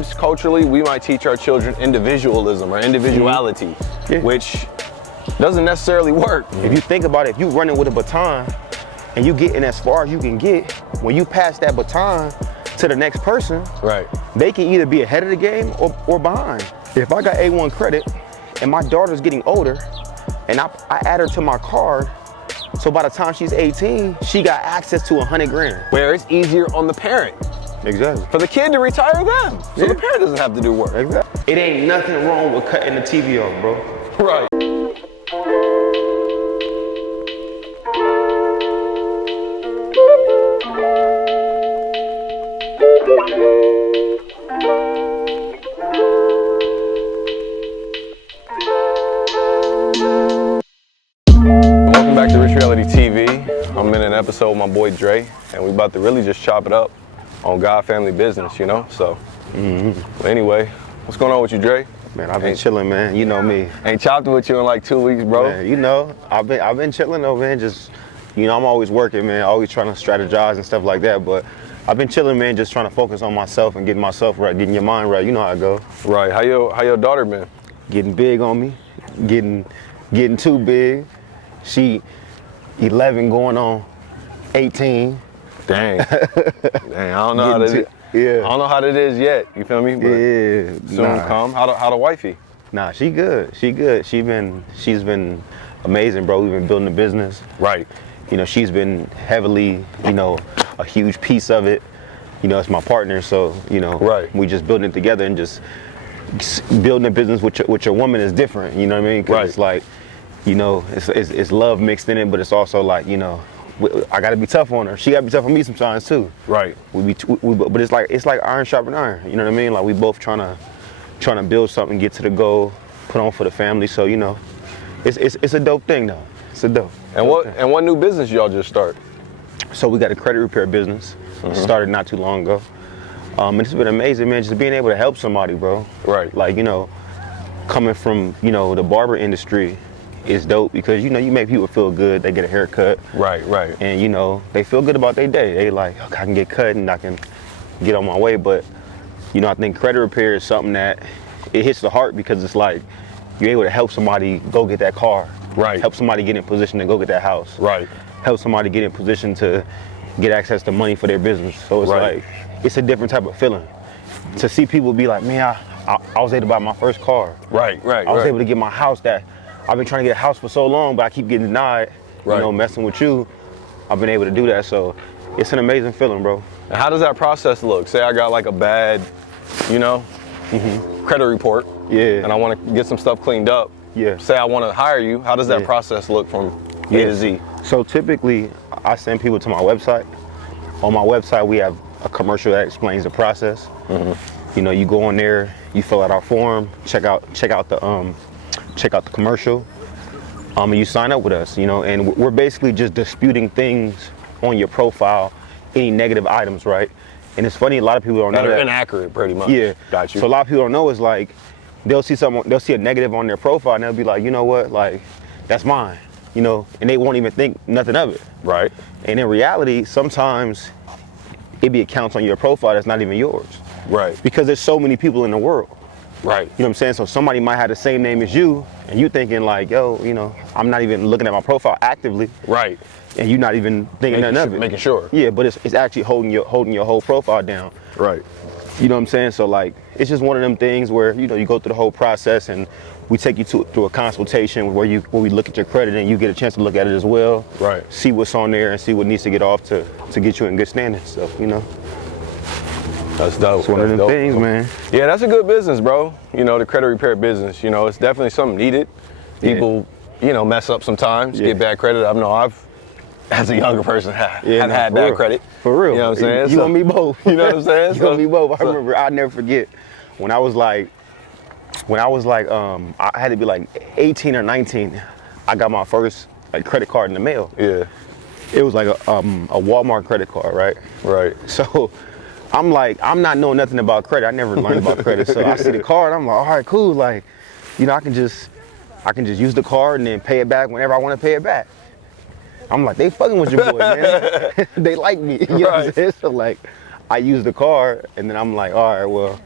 Culturally, we might teach our children individualism or individuality, which doesn't necessarily work. If you think about it, if you running with a baton and you getting as far as you can get, when you pass that baton to the next person, right, they can either be ahead of the game or behind. If I got A1 credit and my daughter's getting older and I add her to my card, so by the time she's 18, she got access to 100 grand. Where it's easier on the parent. Exactly. For the kid to retire them. So the parent doesn't have to do work. Exactly. It ain't nothing wrong with cutting the TV off, bro. Right. Welcome back to Rich Reality TV. I'm in an episode with my boy Dre, and we about to really just chop it up on God Family Business, you know? So, But anyway, what's going on with you, Dre? Man, I've been chilling, man. You know me. Ain't chopped with you in like 2 weeks, bro. Man, you know, I've been chilling though, man. Just, you know, I'm always working, man. Always trying to strategize and stuff like that. But I've been chilling, man. Just trying to focus on myself and getting myself right, getting your mind right. You know how I go. Right. How your daughter been? Getting big on me. Getting too big. She 11 going on 18. Dang. Dang. I don't know how that is. Yeah. I don't know how that is yet. You feel me? But yeah. Soon come. How the wifey? Nah, she good. She good. She's been amazing, bro. We've been building a business. Right. You know, she's been heavily, you know, a huge piece of it. You know, it's my partner, so, you know, we just building it together, and just building a business with your woman is different, you know what I mean? 'Cause it's like, you know, it's love mixed in it, but it's also like, you know, I gotta be tough on her. She gotta be tough on me sometimes too. Right. But it's like iron sharpen iron. You know what I mean? Like we both trying to build something, get to the goal, put on for the family. So you know, it's a dope thing though. It's a dope. And what new business y'all just start? So we got a credit repair business. Started not too long ago. And it's been amazing, man. Just being able to help somebody, bro. Right. Like, you know, coming from, you know, the barber industry is dope, because you know, you make people feel good. They get a haircut, right, and you know, they feel good about their day. They like, okay, I can get cut and I can get on my way. But you know, I think credit repair is something that it hits the heart, because it's like you're able to help somebody go get that car, right, help somebody get in position to go get that house, right, help somebody get in position to get access to money for their business. So it's like, it's a different type of feeling to see people be like, man, I was able to buy my first car, I was able to get my house that I've been trying to get a house for so long, but I keep getting denied. You know, messing with you, I've been able to do that. So it's an amazing feeling, bro. And how does that process look? Say I got like a bad, you know, credit report. Yeah. And I want to get some stuff cleaned up. Yeah. Say I want to hire you. How does that process look from A to Z? So typically, I send people to my website. On my website, we have a commercial that explains the process. You know, you go on there, you fill out our form, check out the commercial, and you sign up with us, you know, and we're basically just disputing things on your profile, any negative items, right? And it's funny, a lot of people don't know that. That are inaccurate, pretty much. Yeah. Got you. So a lot of people don't know is like, they'll see a negative on their profile, and they'll be like, you know what, like, that's mine, you know, and they won't even think nothing of it. Right. And in reality, sometimes it be accounts on your profile that's not even yours. Right. Because there's so many people in the world. Right. You know what I'm saying? So somebody might have the same name as you, and you thinking like, yo, you know, I'm not even looking at my profile actively. Right. And you're not even thinking nothing of it. Making sure. Yeah, but it's actually holding your whole profile down. Right. You know what I'm saying? So like, it's just one of them things where, you know, you go through the whole process, and we take you through a consultation where we look at your credit, and you get a chance to look at it as well. Right. See what's on there and see what needs to get off to get you in good standing. So, you know. That's dope. It's one of them things, man. Yeah, that's a good business, bro. You know, the credit repair business, you know, it's definitely something needed. People, you know, mess up sometimes, get bad credit. I know I've, as a younger person, have had bad credit. For real. You know what I'm saying? You and me both. You know what I'm saying? You and me both. I remember, I'll never forget, when I was like, I had to be like 18 or 19, I got my first like credit card in the mail. Yeah. It was like a Walmart credit card, right? Right. So I'm like, I'm not knowing nothing about credit. I never learned about credit. So I see the card, I'm like, all right, cool. Like, you know, I can just use the card and then pay it back whenever I want to pay it back. I'm like, they fucking with your boy, man. They like me. You know what I'm saying? So like, I use the card, and then I'm like, all right, well,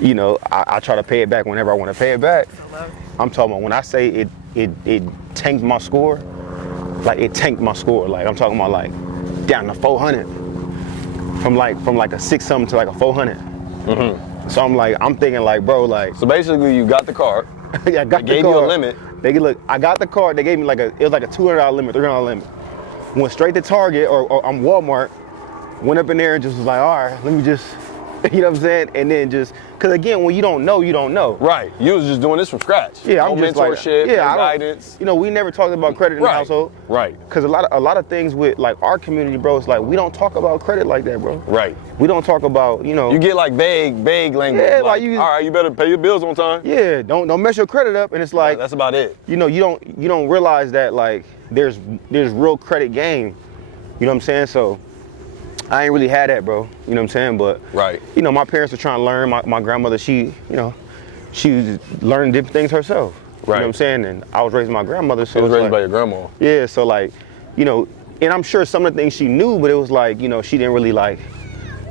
you know, I try to pay it back whenever I want to pay it back. I'm talking about when I say it tanked my score, like it tanked my score. Like I'm talking about like down to 400, from like a 6 something to like a 400. So I'm thinking like, bro, like. So basically, you got the car. Yeah, I got they gave you a limit. I got the car. They gave me it was like a $200 limit, $300 limit. Went straight to Target or I'm Walmart. Went up in there and just was like, all right, let me just, you know what I'm saying? And then just, cause again, when you don't know, you don't know. Right. You was just doing this from scratch. Yeah, I'm just mentorship, like, no guidance. You know, we never talked about credit in the household. Right. Cause a lot of things with like our community, bro, it's like we don't talk about credit like that, bro. Right. We don't talk about, you know. You get like vague language. Yeah, like all right, you better pay your bills on time. Yeah, don't mess your credit up. And it's like, that's about it. You know, you don't realize that like there's real credit game. You know what I'm saying? So I ain't really had that, bro. You know what I'm saying? But right. You know, my parents were trying to learn. My grandmother, she learned different things herself. Right. You know what I'm saying? And I was raised by my grandmother. So you was raised by your grandma. Yeah. So like, you know, and I'm sure some of the things she knew, but it was like, you know, she didn't really like.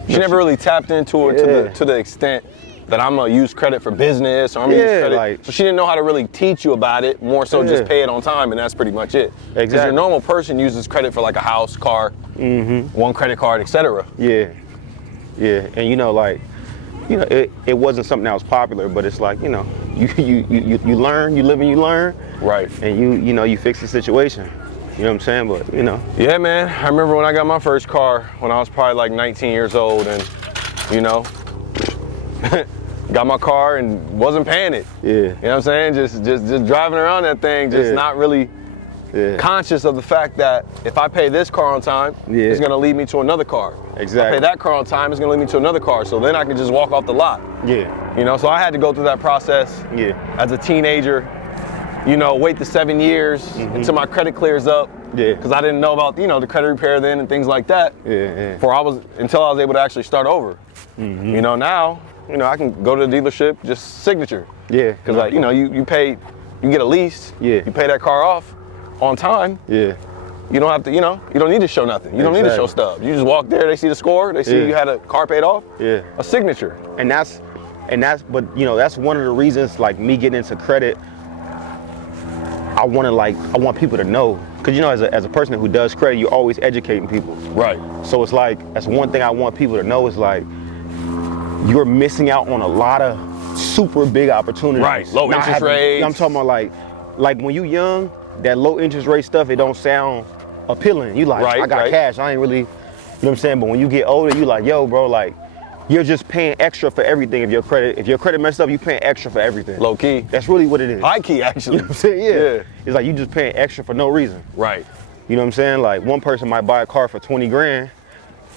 She never really tapped into it to the extent that I'm gonna use credit for business or I'm gonna use credit. Like, so she didn't know how to really teach you about it. More so, just pay it on time, and that's pretty much it. Exactly. Because your normal person uses credit for like a house, car, one credit card, etc. Yeah, yeah, and you know, like, you know, it wasn't something that was popular, but it's like, you know, you learn, you live and you learn. Right. And you know, you fix the situation. You know what I'm saying? But, you know. Yeah, man. I remember when I got my first car when I was probably like 19 years old, and, you know, got my car and wasn't paying it. Yeah. You know what I'm saying? Just driving around that thing, just not really conscious of the fact that if I pay this car on time, it's gonna lead me to another car. Exactly. If I pay that car on time, it's gonna lead me to another car. So then I can just walk off the lot. Yeah. You know, so I had to go through that process as a teenager. You know, wait the 7 years until my credit clears up. Yeah. Because I didn't know about, you know, the credit repair then and things like that. Yeah. Until I was able to actually start over. You know, now, you know, I can go to the dealership, just signature. Yeah. Because like, you know, you get a lease. Yeah. You pay that car off on time. Yeah. You don't have to, you know, you don't need to show nothing. You don't need to show stuff. You just walk there, they see the score, they see you had a car paid off. Yeah. A signature. And that's, but you know, that's one of the reasons like me getting into credit. I want people to know, because you know, as a person who does credit, you're always educating people. Right. So it's like, that's one thing I want people to know is like, you're missing out on a lot of super big opportunities. Right. Low interest rates. I'm talking about like when you young, that low interest rate stuff, it don't sound appealing. You like, I got cash, I ain't really, you know what I'm saying? But when you get older, you like, yo, bro, like, you're just paying extra for everything. If your credit messed up, you paying extra for everything. Low key. That's really what it is. High key, actually. You know what I'm saying? Yeah. It's like you just paying extra for no reason. Right. You know what I'm saying? Like one person might buy a car for 20 grand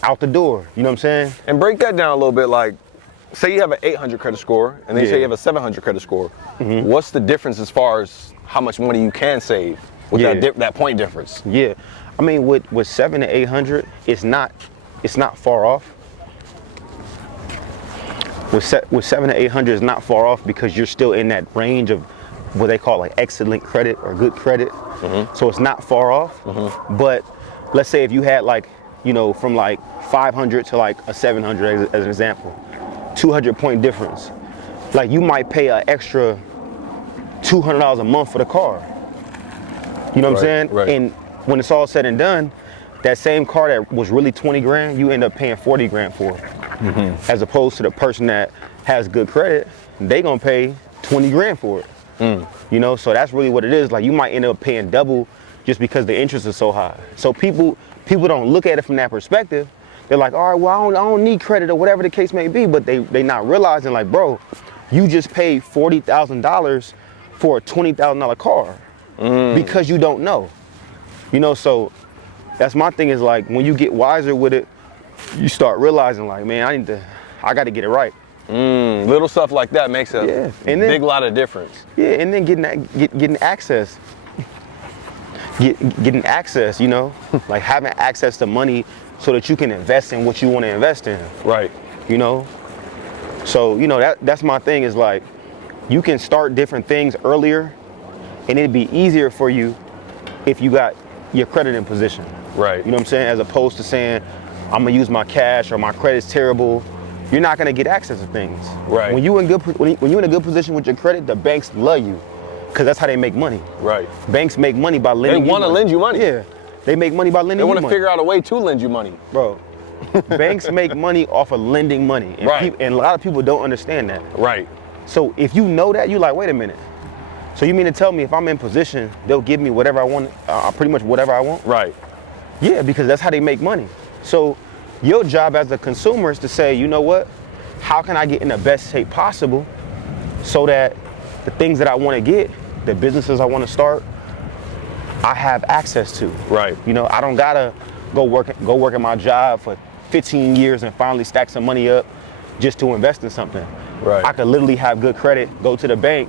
out the door. You know what I'm saying? And break that down a little bit. Like, say you have an 800 credit score, and they say you have a 700 credit score. What's the difference as far as how much money you can save with that point difference? Yeah. I mean, with 7 to 800, it's not far off. With 7 to 800 is not far off because you're still in that range of what they call like excellent credit or good credit. So it's not far off. But let's say if you had like, you know, from like 500 to like a 700 as an example, 200 point difference. Like you might pay an extra $200 a month for the car. You know what I'm saying? Right. And when it's all said and done, that same car that was really 20 grand, you end up paying 40 grand for it. As opposed to the person that has good credit, they gonna pay 20 grand for it. You know, so that's really what it is. Like you might end up paying double just because the interest is so high. So people don't look at it from that perspective. They're like, all right, well, I don't need credit or whatever the case may be, but they not realizing like, bro, you just paid $40,000 for a $20,000 car because you don't know. You know, so that's my thing is like, when you get wiser with it, you start realizing like, man, I got to get it right. Little stuff like that makes a big lot of difference. Yeah, and then getting access. Getting access, you know, like having access to money so that you can invest in what you want to invest in. Right. You know, so, you know, that's my thing is like, you can start different things earlier and it'd be easier for you if you got your credit in position. Right. You know what I'm saying? As opposed to saying, I'm gonna use my cash or my credit's terrible, you're not gonna get access to things. Right. When you're in a good position with your credit, the banks love you, because that's how they make money. Right. Banks make money by lending. They want to lend you money. Yeah. They make money by lending. They want to figure out a way to lend you money, bro. Banks make money off of lending money, and, right. And a lot of people don't understand that. Right. So if you know that, you're like, wait a minute. So you mean to tell me if I'm in position, they'll give me whatever I want, pretty much whatever I want? Right. Yeah, because that's how they make money. So your job as a consumer is to say, you know what? How can I get in the best shape possible so that the things that I want to get, the businesses I want to start, I have access to. Right. You know, I don't gotta go work at my job for 15 years and finally stack some money up just to invest in something. Right. I could literally have good credit, go to the bank,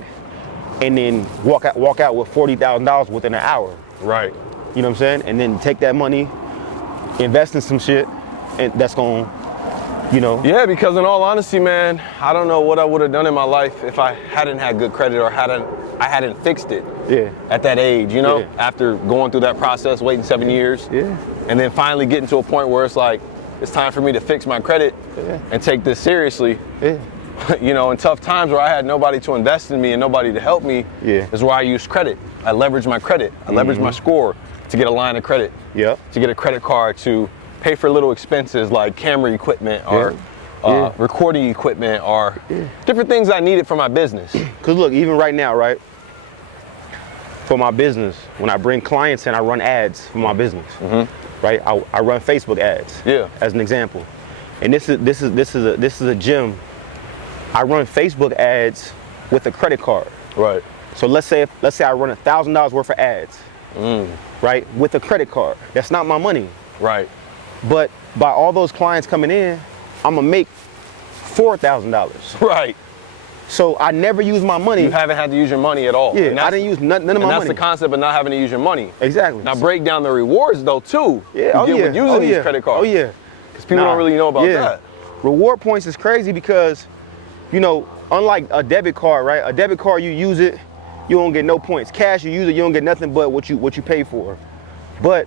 and then walk out with $40,000 within an hour. Right. You know what I'm saying? And then take that money, invest in some shit, and that's gonna, you know. Yeah, because in all honesty, man, I don't know what I would have done in my life if I hadn't had good credit or I hadn't fixed it. Yeah. At that age, you know, yeah. After going through that process, waiting 7 years. Yeah. And then finally getting to a point where it's like, it's time for me to fix my credit and take this seriously. Yeah. You know, in tough times where I had nobody to invest in me and nobody to help me, is where I used credit. I leveraged my credit. I leveraged my score to get a line of credit. Yep. To get a credit card, to pay for little expenses like camera equipment or recording equipment or different things I needed for my business. Because look, even right now, right? For my business, when I bring clients in, I run ads for my business, right? I run Facebook ads, as an example. And this is a gym. I run Facebook ads with a credit card. Right. So let's say I run $1,000 worth of ads, right, with a credit card. That's not my money. Right. But by all those clients coming in, I'm gonna make $4,000. Right. So I never use my money. You haven't had to use your money at all. Yeah, I didn't use none of my money. And that's the concept of not having to use your money. Exactly. Now break down the rewards though too. Yeah. You get with using these credit cards. Oh yeah. Because people don't really know about that. Reward points is crazy because, you know, unlike a debit card, right? A debit card, you use it, you don't get no points. Cash, you use it, you don't get nothing but what you pay for. But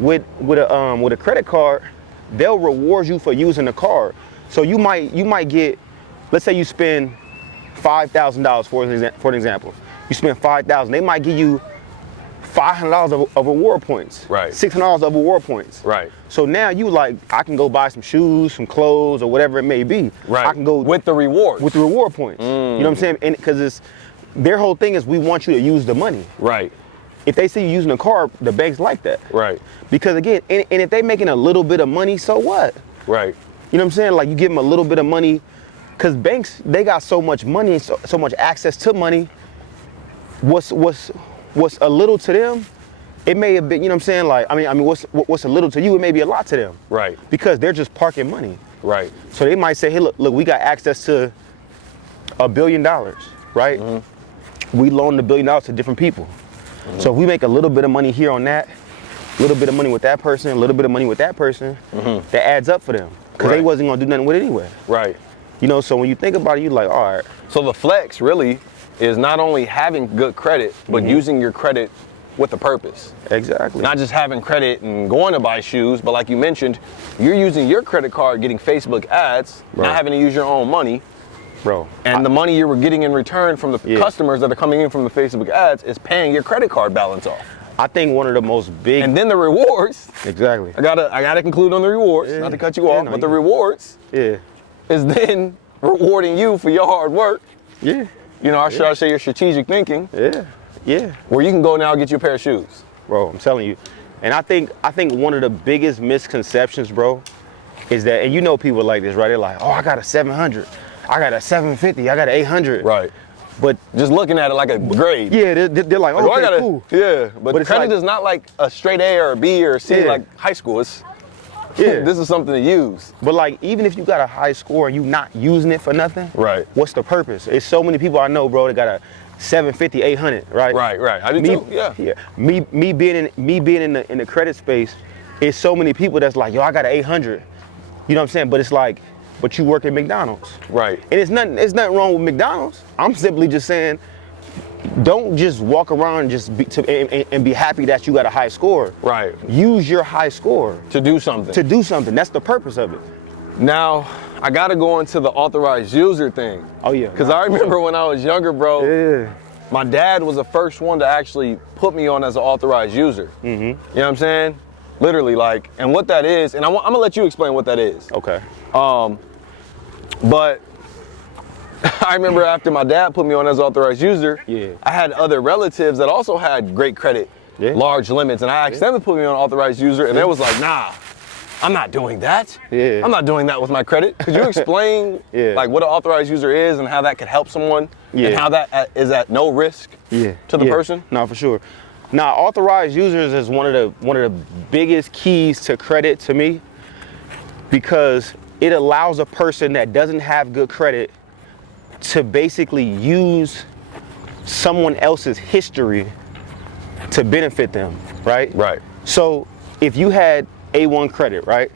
with a credit card, they'll reward you for using the card. So you might get, let's say you spend $5,000 for an example. You spend $5,000. They might give you $500 of reward points. Right. $600 of reward points. Right. So now you like, I can go buy some shoes, some clothes, or whatever it may be. Right. I can go with the rewards. With the reward points. You know what I'm saying? And because their whole thing is we want you to use the money. Right. If they see you using a card, the banks like that. Right. Because again, and if they making a little bit of money, so what? Right. You know what I'm saying? Like you give them a little bit of money, because banks, they got so much money, so much access to money. What's a little to them, it may have been, you know what I'm saying? Like, I mean, what's a little to you, it may be a lot to them. Right. Because they're just parking money. Right. So they might say, hey, look, we got access to $1 billion, right? We loan the $1 billion to different people. So if we make a little bit of money here on that, a little bit of money with that person, a little bit of money with that person, that adds up for them. Because they wasn't gonna do nothing with it anyway. Right. You know, so when you think about it, you're like, all right. So the flex really is not only having good credit, but using your credit with a purpose. Exactly. Not just having credit and going to buy shoes, but like you mentioned, you're using your credit card, getting Facebook ads, not having to use your own money. Bro. And the money you were getting in return from the customers that are coming in from the Facebook ads is paying your credit card balance off. I think one of the most big. And then the rewards. Exactly. I gotta conclude on the rewards, not to cut you off, but the rewards is then rewarding you for your hard work. Yeah. You know, should I say your strategic thinking? Yeah. Yeah. Where you can go now and get you a pair of shoes. Bro, I'm telling you. And I think one of the biggest misconceptions, bro, is that, and you know people like this, right? They're like, oh, I got a 700. I got a 750. I got an 800. Right. But just looking at it like a grade. Yeah, they're like, okay, cool. Yeah, but credit like, is not like a straight A or a B or a C like high school. It's this is something to use. But like, even if you got a high score and you not using it for nothing, right? What's the purpose? It's so many people I know, bro, that got a 750, 800, right? Right. I do too. Yeah. Yeah. Me being in the credit space, it's so many people that's like, yo, I got an 800. You know what I'm saying? But it's like, but you work at McDonald's. Right. And it's nothing wrong with McDonald's. I'm simply just saying, don't just walk around and be happy that you got a high score. Right. Use your high score to do something. That's the purpose of it. Now, I gotta go into the authorized user thing. Oh yeah. Because I remember when I was younger, bro. Yeah. My dad was the first one to actually put me on as an authorized user. Mm-hmm. You know what I'm saying? Literally, like, and what that is, and I'm gonna let you explain what that is. Okay. But I remember after my dad put me on as authorized user, I had other relatives that also had great credit, large limits, and I asked them to put me on authorized user, and they was like, nah, I'm not doing that. I'm not doing that with my credit. Could you explain like what an authorized user is and how that could help someone and how that is at no risk to the person? No, for sure. Now, authorized users is one of the biggest keys to credit to me, because it allows a person that doesn't have good credit to basically use someone else's history to benefit them, right? Right. So if you had A1 credit, right?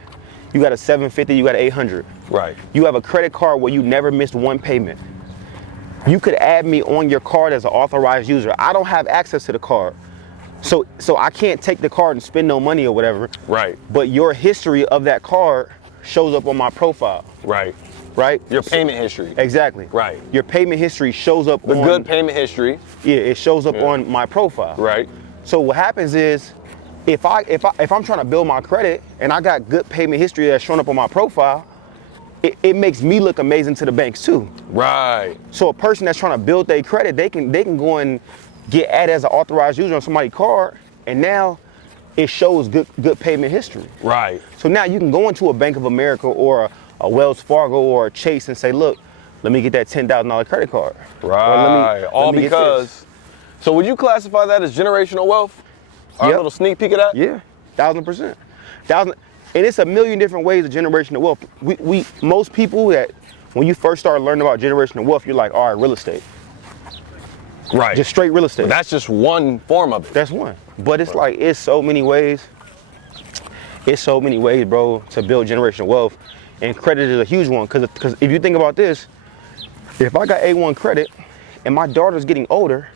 You got a 750, you got an 800. Right. You have a credit card where you never missed one payment. You could add me on your card as an authorized user. I don't have access to the card. So I can't take the card and spend no money or whatever. Right. But your history of that card shows up on my profile. Right. Right? Your payment history. Exactly. Right. Your payment history shows up on... The good payment history. Yeah, it shows up on my profile. Right. So what happens is, if I'm trying to build my credit and I got good payment history that's showing up on my profile, it makes me look amazing to the banks too. Right. So a person that's trying to build their credit, they can go and get added as an authorized user on somebody's card, and now it shows good payment history. Right. So now you can go into a Bank of America or a Wells Fargo or a Chase and say, look, let me get that $10,000 credit card. Right. All because. So would you classify that as generational wealth? Our little sneak peek of that? Yeah, 1000%. And it's a million different ways of generational wealth. Most people that, when you first start learning about generational wealth, you're like, all right, real estate. Right. Just straight real estate. But that's just one form of it. That's one. But it's like, it's so many ways. It's so many ways, bro, to build generational wealth. And credit is a huge one. Because if you think about this, if I got A1 credit and my daughter's getting older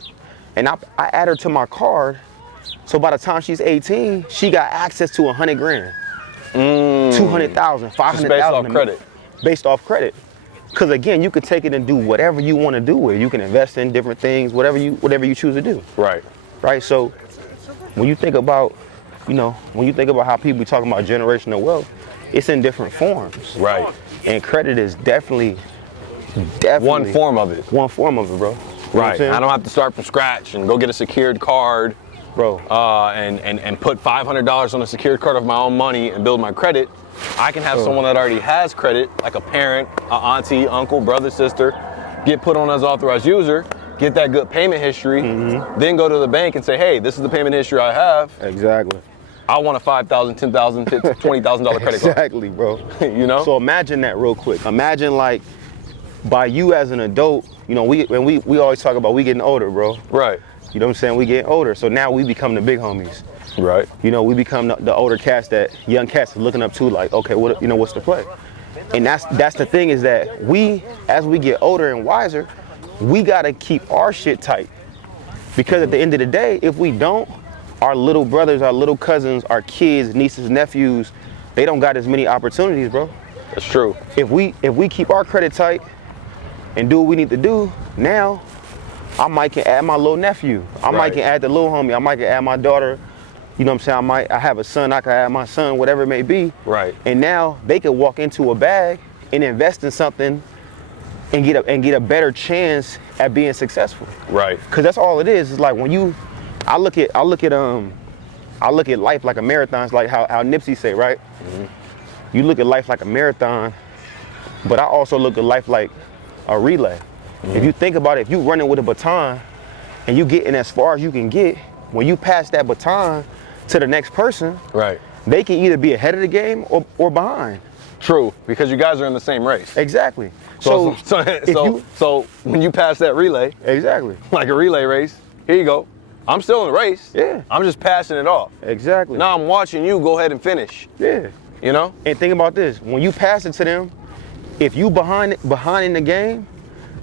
and I add her to my card, so by the time she's 18, she got access to 100 grand, 200,000, 500,000. Based off credit. Based off credit. Because again, you could take it and do whatever you want to do with it. You can invest in different things, whatever you choose to do. Right. Right. So when you think about, how people be talking about generational wealth, it's in different forms. Right. And credit is definitely one form of it. One form of it, bro. Right. I don't have to start from scratch and go get a secured card, bro. And put $500 on a secured card of my own money and build my credit. I can have someone that already has credit, like a parent, an auntie, uncle, brother, sister, get put on as authorized user, get that good payment history, then go to the bank and say, hey, this is the payment history I have. Exactly. I want a $5,000, $10,000, $20,000 credit card. Exactly, bro. You know? So imagine that real quick. Imagine like, by you as an adult, we always talk about we getting older, bro. Right. You know what I'm saying? We getting older. So now we become the big homies. Right. We become the older cats that young cats are looking up to, like, okay, what's the play? And that's the thing, is that as we get older and wiser, we gotta keep our shit tight. Because at the end of the day, if we don't, our little brothers, our little cousins, our kids, nieces, nephews, they don't got as many opportunities, bro. That's true. If we keep our credit tight and do what we need to do, now I might can add my little nephew. I might can add the little homie. I might can add my daughter. You know what I'm saying? I have a son, I can add my son, whatever it may be. Right. And now they can walk into a bag and invest in something and get a better chance at being successful. Right. Cause that's all it is. It's like when I look at life like a marathon. It's like how Nipsey say, right? Mm-hmm. You look at life like a marathon, but I also look at life like a relay. Mm-hmm. If you think about it, if you running with a baton and you getting as far as you can get, when you pass that baton to the next person, right, they can either be ahead of the game or behind. True, because you guys are in the same race. Exactly. So when you pass that relay, exactly, like a relay race, here you go. I'm still in the race. Yeah. I'm just passing it off. Exactly. Now I'm watching you go ahead and finish. Yeah. You know? And think about this. When you pass it to them, if you behind in the game,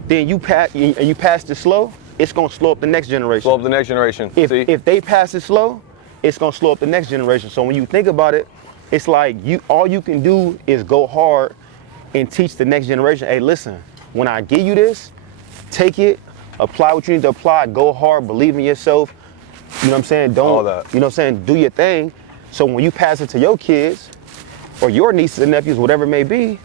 then you pass it slow, it's gonna slow up the next generation. Slow up the next generation. If they pass it slow, it's gonna slow up the next generation. So when you think about it, it's like all you can do is go hard and teach the next generation, hey, listen, when I give you this, take it, apply what you need to apply, go hard, believe in yourself. You know what I'm saying? Don't, all that. You know what I'm saying? Do your thing. So when you pass it to your kids or your nieces and nephews, whatever it may be,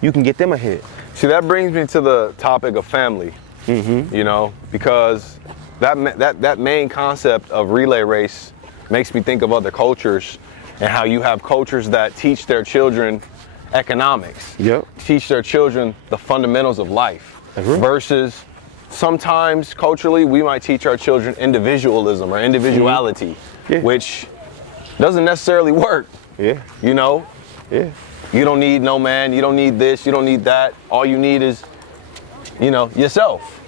you can get them ahead. See, that brings me to the topic of family, you know, because that main concept of relay race makes me think of other cultures and how you have cultures that teach their children economics, teach their children the fundamentals of life, versus sometimes culturally we might teach our children individualism or individuality, which doesn't necessarily work. You know? You don't need no man, you don't need this, you don't need that. All you need is, you know, yourself.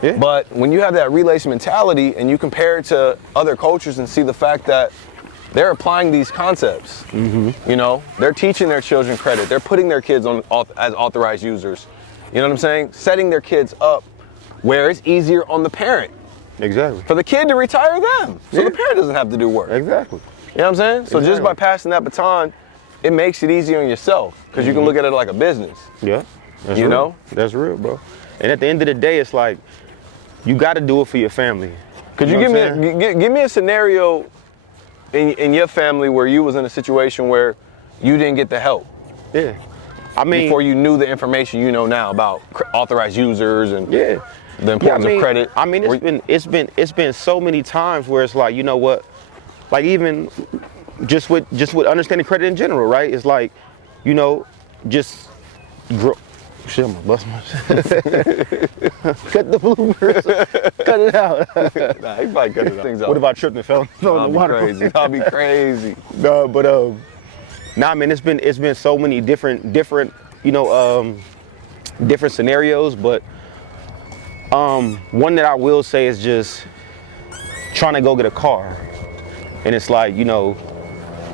But when you have that relay mentality and you compare it to other cultures and see the fact that they're applying these concepts, you know, they're teaching their children credit, they're putting their kids on as authorized users. You know what I'm saying? Setting their kids up where it's easier on the parent. Exactly. For the kid to retire them. So the parent doesn't have to do work. Exactly. You know what I'm saying? So just by passing that baton, it makes it easier on yourself because you can look at it like a business. Yeah. That's you real. know? That's real, bro. And at the end of the day, it's like, you got to do it for your family. Could you give me a scenario in your family where you was in a situation where you didn't get the help? Yeah. I mean, before you knew the information you know now about authorized users and the importance of credit. I mean, it's been so many times where it's like, you know what, like even just with understanding credit in general, right? It's like, you know, just grow. Shit, I'm gonna bust my shit. Cut the bloopers. Cut it out. Nah, he probably cut it out. What about tripping and fell in the water? Crazy. I'll be crazy. No, but nah, man, it's been so many different you know different scenarios, but one that I will say is just trying to go get a car. And it's like, you know,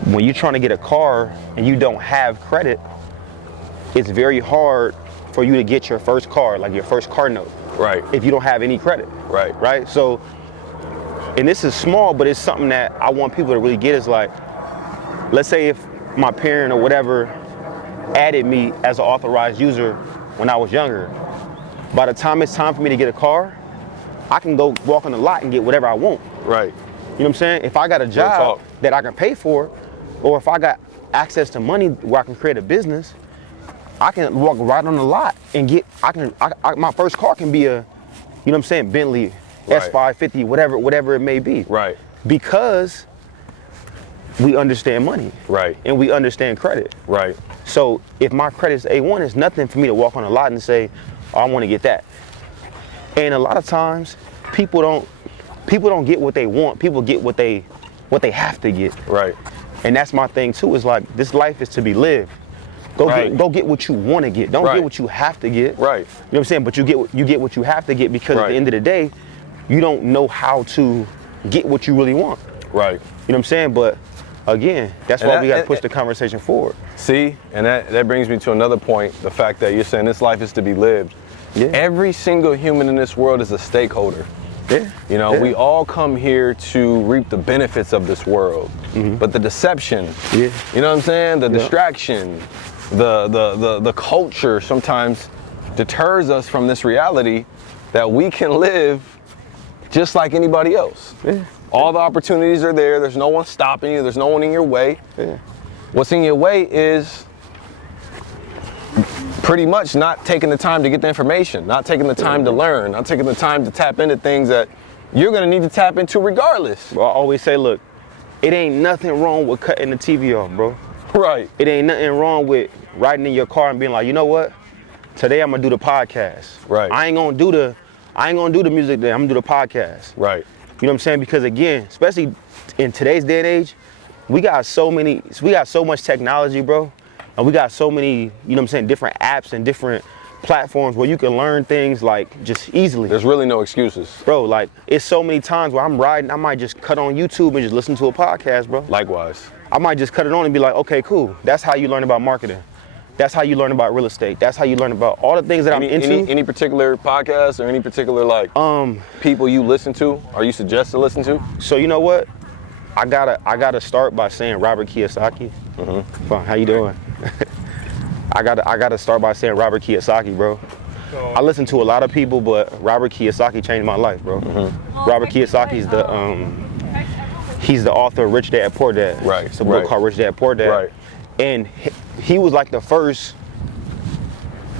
when you're trying to get a car and you don't have credit, it's very hard for you to get your first car, like your first car note. Right. If you don't have any credit. Right. Right? So, and this is small, but it's something that I want people to really get is like, let's say if my parent or whatever added me as an authorized user when I was younger, by the time it's time for me to get a car, I can go walk on the lot and get whatever I want. Right. You know what I'm saying? If I got a job that I can pay for, or if I got access to money where I can create a business, I can walk right on the lot and get, my first car can be a, you know what I'm saying, Bentley, S550, whatever it may be. Right. Because we understand money. Right. And we understand credit. Right. So if my credit's A1, it's nothing for me to walk on the lot and say, oh, I want to get that. And a lot of times, people don't get what they want. People get what they have to get. Right. And that's my thing too. Is like, this life is to be lived. Go get what you want to get. Don't get what you have to get. Right. You know what I'm saying? But you get what you have to get because at the end of the day, you don't know how to get what you really want. Right. You know what I'm saying? But again, that's why we got to push the conversation forward. See, and that brings me to another point, the fact that you're saying this life is to be lived. Yeah. Every single human in this world is a stakeholder. Yeah. You know, we all come here to reap the benefits of this world. But the deception, you know what I'm saying? The distraction, the culture sometimes deters us from this reality that we can live just like anybody else. All the opportunities are there. There's no one stopping you. There's no one in your way. What's in your way is pretty much not taking the time to get the information, not taking the time to learn, not taking the time to tap into things that you're gonna need to tap into regardless. Well, I always say, look, it ain't nothing wrong with cutting the TV off, bro. Right. It ain't nothing wrong with riding in your car and being like, you know what? Today I'm gonna do the podcast. Right. I ain't gonna do the music today. I'm gonna do the podcast. Right. You know what I'm saying? Because again, especially in today's day and age, we got so much technology, bro. And we got so many, you know what I'm saying, different apps and different platforms where you can learn things like just easily. There's really no excuses. Bro, like it's so many times where I'm riding, I might just cut on YouTube and just listen to a podcast, bro. Likewise. I might just cut it on and be like, okay, cool. That's how you learn about marketing. That's how you learn about real estate. That's how you learn about all the things that I'm into. Any particular podcasts or any particular like people you listen to or you suggest to listen to? So you know what? I gotta start by saying Robert Kiyosaki. How you doing? I gotta start by saying Robert Kiyosaki, bro. I listen to a lot of people, but Robert Kiyosaki changed my life, bro. Robert Kiyosaki's he's the author of Rich Dad Poor Dad. Right. It's a book called Rich Dad Poor Dad. Right. And he was like the first,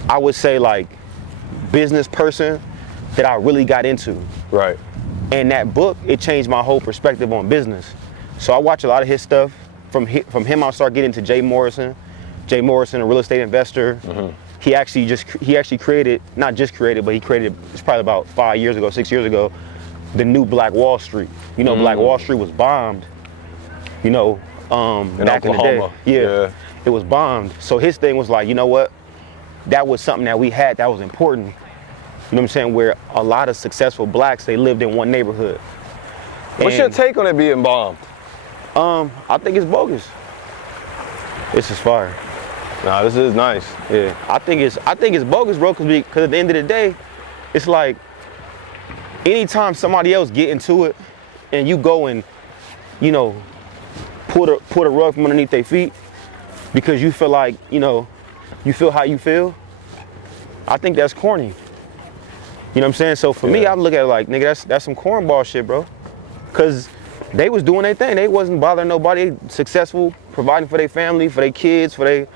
I would say, like, business person that I really got into. Right. And that book, it changed my whole perspective on business. So I watch a lot of his stuff. From him, I started getting into Jay Morrison. Jay Morrison, a real estate investor. He actually created, not just created, but he created, it's probably about 5 years ago, 6 years ago, the new Black Wall Street. You know, Black Wall Street was bombed, you know, back Oklahoma. in the day. Yeah, it was bombed. So his thing was like, you know what? That was something that we had that was important. You know what I'm saying? Where a lot of successful blacks, they lived in one neighborhood. What's your take on it being bombed? I think it's bogus. This is fire. Nah, this is nice. Yeah, I think it's bogus, bro. Because at the end of the day, it's like anytime somebody else get into it, and you go and, you know, pull the rug from underneath their feet because you feel like, you know, you feel how you feel. I think that's corny. You know what I'm saying? So for me, I look at it like, nigga, that's some cornball shit, bro. Because they was doing their thing. They wasn't bothering nobody. Successful, providing for their family, for their kids, for their,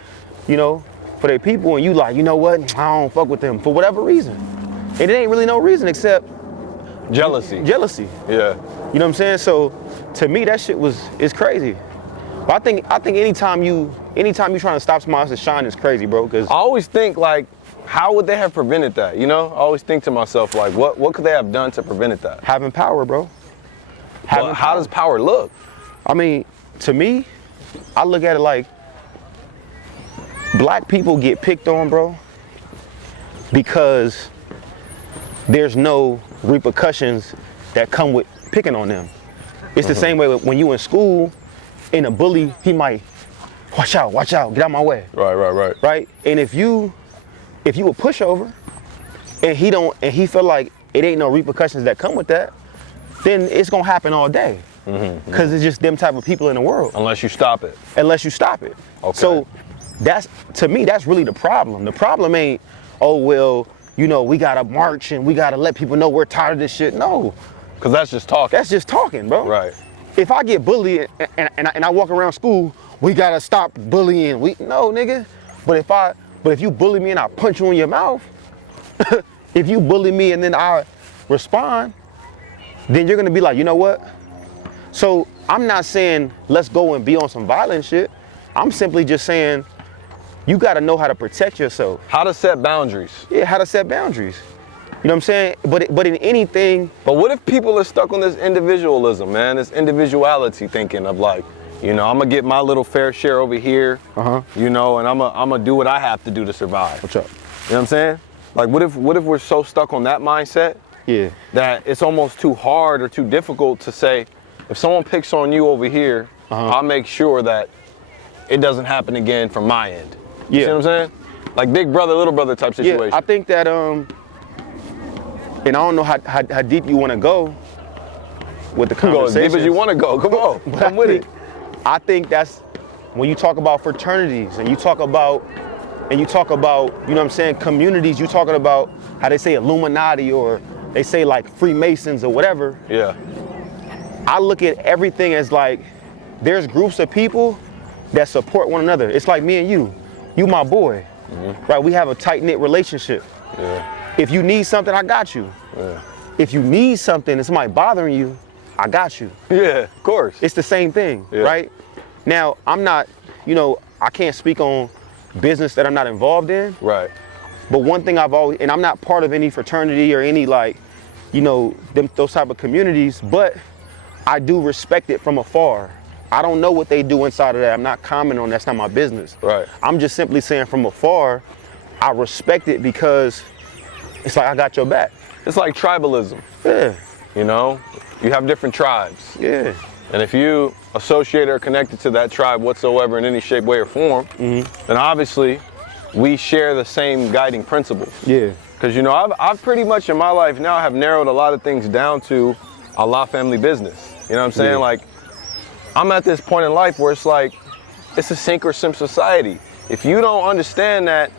you know, for their people. And you like, you know what? I don't fuck with them for whatever reason. And it ain't really no reason except jealousy. Jealousy. Yeah. You know what I'm saying? So to me, that shit is crazy. But I think anytime you trying to stop somebody else's shine is crazy, bro. Because I always think, like, how would they have prevented that? You know, I always think to myself, like, what could they have done to prevent that? Having power, bro. Well, how does power look? I mean, to me, I look at it like black people get picked on, bro, because there's no repercussions that come with picking on them. It's the same way when you in school and a bully, he might, watch out, get out my way. Right. Right? And if you a pushover and he feel like it ain't no repercussions that come with that, then it's gonna happen all day. Because it's just them type of people in the world. Unless you stop it. Okay. So to me, that's really the problem. The problem ain't, oh, well, you know, we gotta march and we gotta let people know we're tired of this shit. No. Because that's just talking. That's just talking, bro. Right. If I get bullied and I walk around school, we gotta stop bullying. No, nigga. But if you bully me and I punch you in your mouth, if you bully me and then I respond, then you're gonna be like, you know what? So I'm not saying let's go and be on some violent shit. I'm simply just saying you gotta know how to protect yourself. How to set boundaries. Yeah, how to set boundaries. You know what I'm saying? But in anything. But what if people are stuck on this individualism, man? This individuality thinking of like, you know, I'm gonna get my little fair share over here, you know, and I'm gonna do what I have to do to survive. What's up? You know what I'm saying? Like, what if we're so stuck on that mindset? Yeah. That it's almost too hard or too difficult to say, if someone picks on you over here, I'll make sure that it doesn't happen again from my end. You see what I'm saying? Like big brother, little brother type situation. Yeah, I think that, and I don't know how deep you want to go with the conversation. Go as deep as you want to go. Come on, come with it. I think that's when you talk about fraternities and you talk about, you know what I'm saying, communities, you talking about how they say Illuminati or they say like Freemasons or whatever. Yeah. I look at everything as like, there's groups of people that support one another. It's like me and you. You my boy, right? We have a tight-knit relationship. Yeah. If you need something, I got you. Yeah. If you need something and somebody bothering you, I got you. Yeah, of course. It's the same thing, right? Now, I'm not, you know, I can't speak on business that I'm not involved in. Right. But one thing I've always, and I'm not part of any fraternity or any like, you know, those type of communities, but I do respect it from afar. I don't know what they do inside of that. I'm not commenting on that. That's not my business. Right. I'm just simply saying from afar, I respect it because it's like I got your back. It's like tribalism. Yeah. You know, you have different tribes. Yeah. And if you associate or connected to that tribe whatsoever in any shape, way, or form, then obviously we share the same guiding principles. Yeah. Because, you know, I've pretty much in my life now have narrowed a lot of things down to Allah family business. You know what I'm saying? Yeah. Like, I'm at this point in life where it's like, it's a sink or swim society. if you don't understand that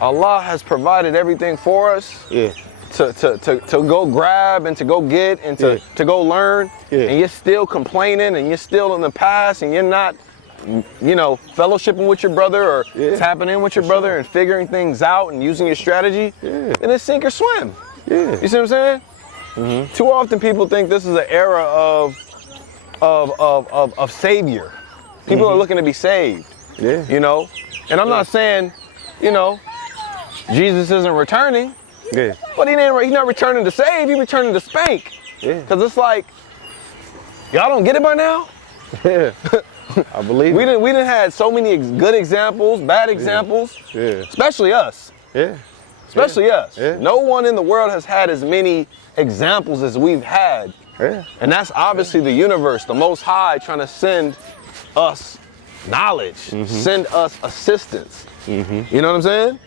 Allah has provided everything for us, to go grab and to go get and to go learn, and you're still complaining and you're still in the past and you're not, you know, fellowshipping with your brother or tapping in with your brother and figuring things out and using your strategy, then it's sink or swim. You see what I'm saying? Mm-hmm. Too often people think this is an era of savior. People are looking to be saved. You know? And I'm not saying, you know, Jesus isn't returning. But he's not returning to save, he's returning to spank. Cause it's like, y'all don't get it by now? I believe we done had so many good examples, bad examples, especially us. Especially us. No one in the world has had as many examples as we've had. And that's obviously the universe, the Most High, trying to send us knowledge, send us assistance. You know what I'm saying?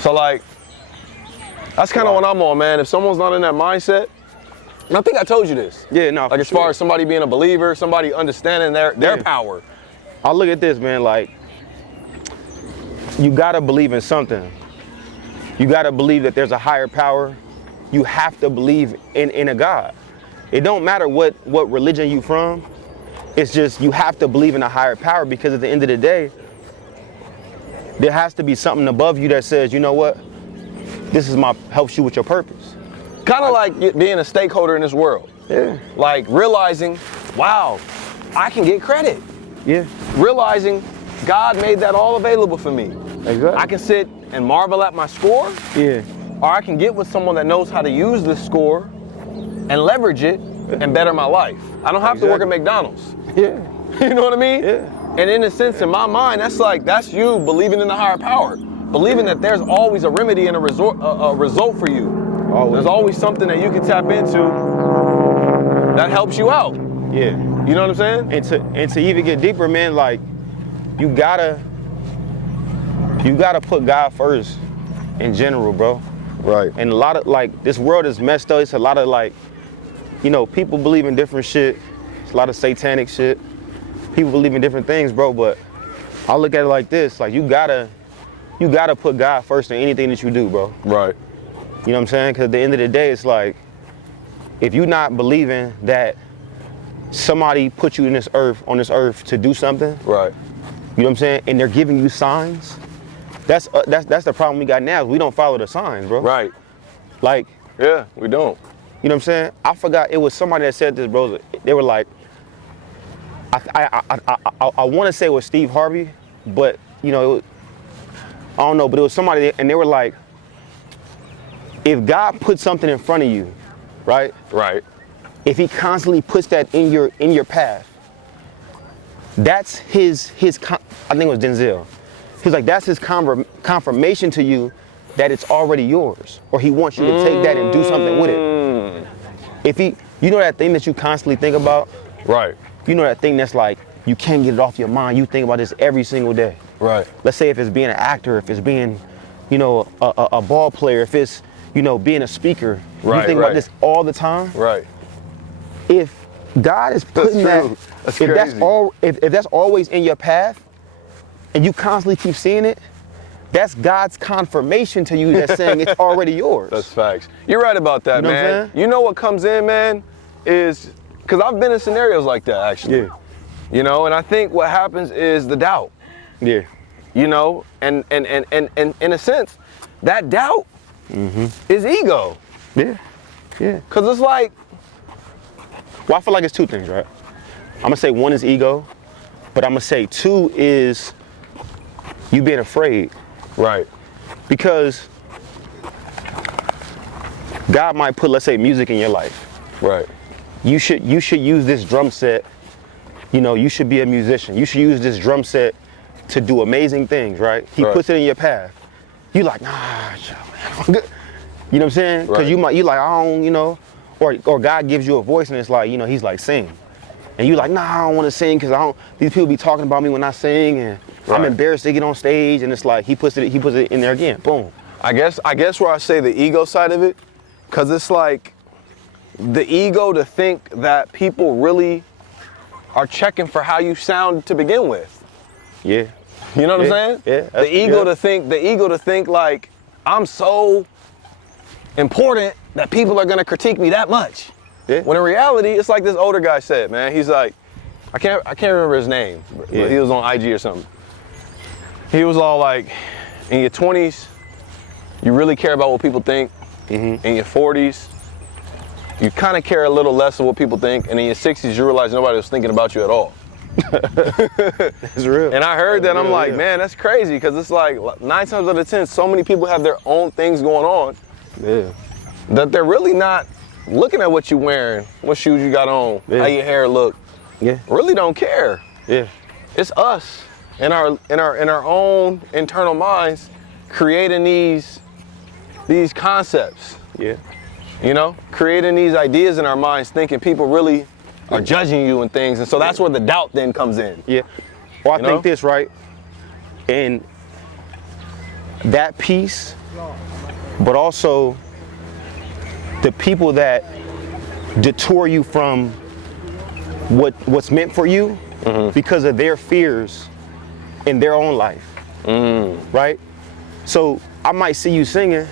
So like, that's kind of what I'm on, man. If someone's not in that mindset, and I think I told you this. Like as far as somebody being a believer, somebody understanding their power. I look at this, man, like, you gotta believe in something. You gotta believe that there's a higher power. You have to believe in a God. It don't matter what religion you from. It's just, you have to believe in a higher power, because at the end of the day, there has to be something above you that says, you know what? This is helps you with your purpose. Kind of like being a stakeholder in this world. Like realizing, wow, I can get credit. Realizing God made that all available for me. I can sit and marvel at my score. Or I can get with someone that knows how to use this score and leverage it and better my life. I don't have to work at McDonald's. You know what I mean? And in a sense, in my mind, that's you believing in the higher power. Believing that there's always a remedy and a result for you. There's always something that you can tap into that helps you out. You know what I'm saying? And to even get deeper, man, like, you gotta put God first in general, bro. And a lot of, like, this world is messed up. It's a lot of, like, you know, people believe in different shit. It's a lot of satanic shit. People believe in different things, bro, but I look at it like this, like, you gotta put God first in anything that you do, bro. You know what I'm saying? Because at the end of the day, it's like, if you're not believing that somebody put you on this earth to do something, you know what I'm saying, and they're giving you signs, that's the problem we got now, is we don't follow the signs, bro. Like, we don't. You know what I'm saying? I forgot, it was somebody that said this, bro. They were like, I want to say it was Steve Harvey, but, you know, I don't know, but it was somebody, and they were like, if God puts something in front of you, right? If he constantly puts that in your path, that's his I think it was Denzel. He's like, that's his confirmation to you that it's already yours, or he wants you to take that and do something with it. If you know that thing that you constantly think about? You know that thing that's like, you can't get it off your mind. You think about this every single day. Let's say if it's being an actor, if it's being, you know, a ball player, if it's, you know, being a speaker. You think about this all the time. If God is putting if that's always in your path, and you constantly keep seeing it, that's God's confirmation to you that's saying it's already yours. That's facts. You're right about that, man. You know what comes in, man, is, because I've been in scenarios like that, actually. You know, and I think what happens is the doubt. You know, and in a sense, that doubt is ego. Because it's like, well, I feel like it's two things, right? I'm gonna say one is ego, but I'm gonna say two is you being afraid. Because God might put, let's say, music in your life. You should use this drum set. You know, you should be a musician. You should use this drum set to do amazing things, right? He puts it in your path. You like, nah, you know what I'm saying? Because you like, I don't, you know, or God gives you a voice and it's like, you know, he's like, sing. And you like, nah, I don't want to sing because these people be talking about me when I sing, and I'm embarrassed to get on stage, and it's like, he puts it in there again, boom. I guess where I say the ego side of it, because it's like the ego to think that people really are checking for how you sound to begin with. You know what I'm saying? Yeah. The ego to think like I'm so important that people are gonna critique me that much. Yeah. When in reality, it's like this older guy said, man. He's like, I can't remember his name, but he was on IG or something. He was all like, in your 20s, you really care about what people think. In your 40s, you kind of care a little less of what people think, and in your 60s, you realize nobody was thinking about you at all. It's real. And I heard that, I'm like, man, that's crazy, because it's like 9 times out of 10, so many people have their own things going on that they're really not looking at what you're wearing, what shoes you got on, how your hair look. Really don't care. It's us in our own internal minds creating these concepts. You know, creating these ideas in our minds, thinking people really are judging you and things, and so that's where the doubt then comes in. Well, I think this, right, and that piece, but also the people that detour you from what's meant for you because of their fears in their own life, right? So I might see you singing